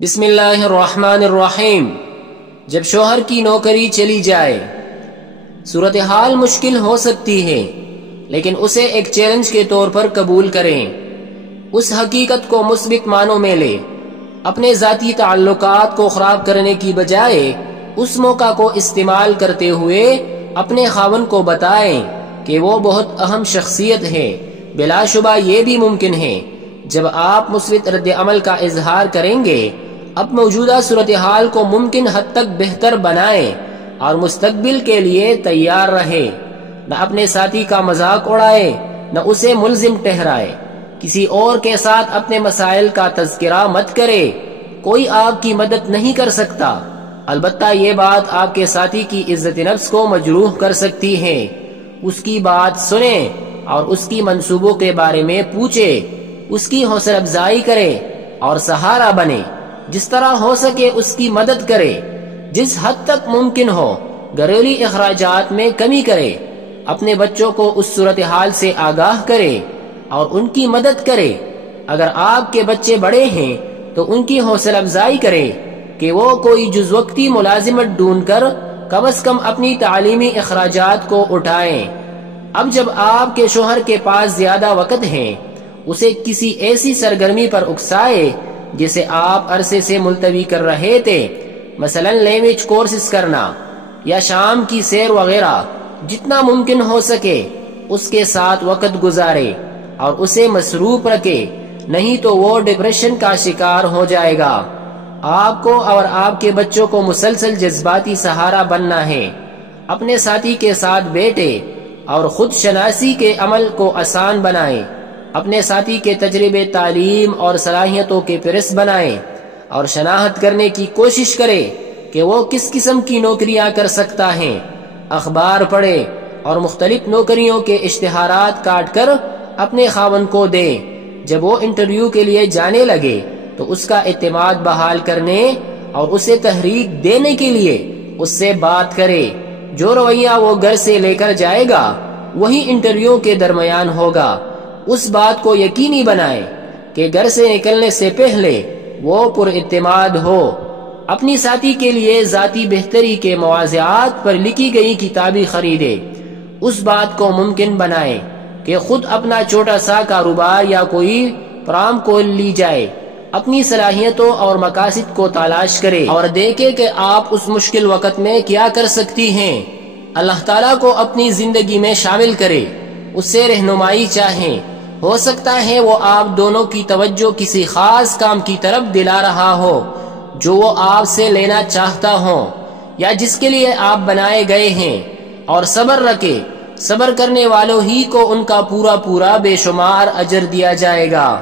بسم اللہ الرحمن الرحیم۔ جب شوہر کی نوکری چلی جائے، صورتحال مشکل ہو سکتی ہے، لیکن اسے ایک چیلنج کے طور پر قبول کریں۔ اس حقیقت کو مثبت معنوں میں لے، اپنے ذاتی تعلقات کو خراب کرنے کی بجائے اس موقع کو استعمال کرتے ہوئے اپنے خاوند کو بتائیں کہ وہ بہت اہم شخصیت ہے۔ بلا شبہ یہ بھی ممکن ہے جب آپ مثبت رد عمل کا اظہار کریں گے، اب موجودہ صورتحال کو ممکن حد تک بہتر بنائیں اور مستقبل کے لیے تیار رہے۔ نہ اپنے ساتھی کا مذاق اڑائے، نہ اسے ملزم ٹھہرائے۔ کسی اور کے ساتھ اپنے مسائل کا تذکرہ مت کرے۔ کوئی آپ کی مدد نہیں کر سکتا، البتہ یہ بات آپ کے ساتھی کی عزت نفس کو مجروح کر سکتی ہے۔ اس کی بات سنیں اور اس کی منصوبوں کے بارے میں پوچھے، اس کی حوصلہ افزائی کرے اور سہارا بنے۔ جس طرح ہو سکے اس کی مدد کرے۔ جس حد تک ممکن ہو گھریلو اخراجات میں کمی کرے۔ اپنے بچوں کو اس صورتحال سے آگاہ کرے اور ان کی مدد کرے۔ اگر آپ کے بچے بڑے ہیں تو ان کی حوصلہ افزائی کرے کہ وہ کوئی جز وقتی ملازمت ڈھونڈ کر کم از کم اپنی تعلیمی اخراجات کو اٹھائیں۔ اب جب آپ کے شوہر کے پاس زیادہ وقت ہے، اسے کسی ایسی سرگرمی پر اکسائے جسے آپ عرصے سے ملتوی کر رہے تھے، مثلا لینگویج کورسز کرنا یا شام کی سیر وغیرہ۔ جتنا ممکن ہو سکے اس کے ساتھ وقت گزارے اور اسے مصروف رکھے، نہیں تو وہ ڈپریشن کا شکار ہو جائے گا۔ آپ کو اور آپ کے بچوں کو مسلسل جذباتی سہارا بننا ہے۔ اپنے ساتھی کے ساتھ بیٹھے اور خود شناسی کے عمل کو آسان بنائیں۔ اپنے ساتھی کے تجربے، تعلیم اور صلاحیتوں کے فہرست بنائیں اور شناخت کرنے کی کوشش کریں کہ وہ کس قسم کی نوکریاں کر سکتا ہے۔ اخبار پڑھے اور مختلف نوکریوں کے اشتہارات کاٹ کر اپنے خاوند کو دیں۔ جب وہ انٹرویو کے لیے جانے لگے تو اس کا اعتماد بحال کرنے اور اسے تحریک دینے کے لیے اس سے بات کرے۔ جو رویہ وہ گھر سے لے کر جائے گا وہی انٹرویو کے درمیان ہوگا۔ اس بات کو یقینی بنائیں کہ گھر سے نکلنے سے پہلے وہ پر اعتماد ہو۔ اپنی ساتھی کے لیے ذاتی بہتری کے مواضعات پر لکھی گئی کتابیں خریدے۔ اس بات کو ممکن بنائیں کہ خود اپنا چھوٹا سا کاروبار یا کوئی پرام کھول لی جائے۔ اپنی صلاحیتوں اور مقاصد کو تلاش کرے اور دیکھے کہ آپ اس مشکل وقت میں کیا کر سکتی ہیں۔ اللہ تعالیٰ کو اپنی زندگی میں شامل کرے، اس سے رہنمائی چاہیں۔ ہو سکتا ہے وہ آپ دونوں کی توجہ کسی خاص کام کی طرف دلا رہا ہو جو وہ آپ سے لینا چاہتا ہو یا جس کے لیے آپ بنائے گئے ہیں، اور صبر رکھے۔ صبر کرنے والوں ہی کو ان کا پورا بے شمار اجر دیا جائے گا۔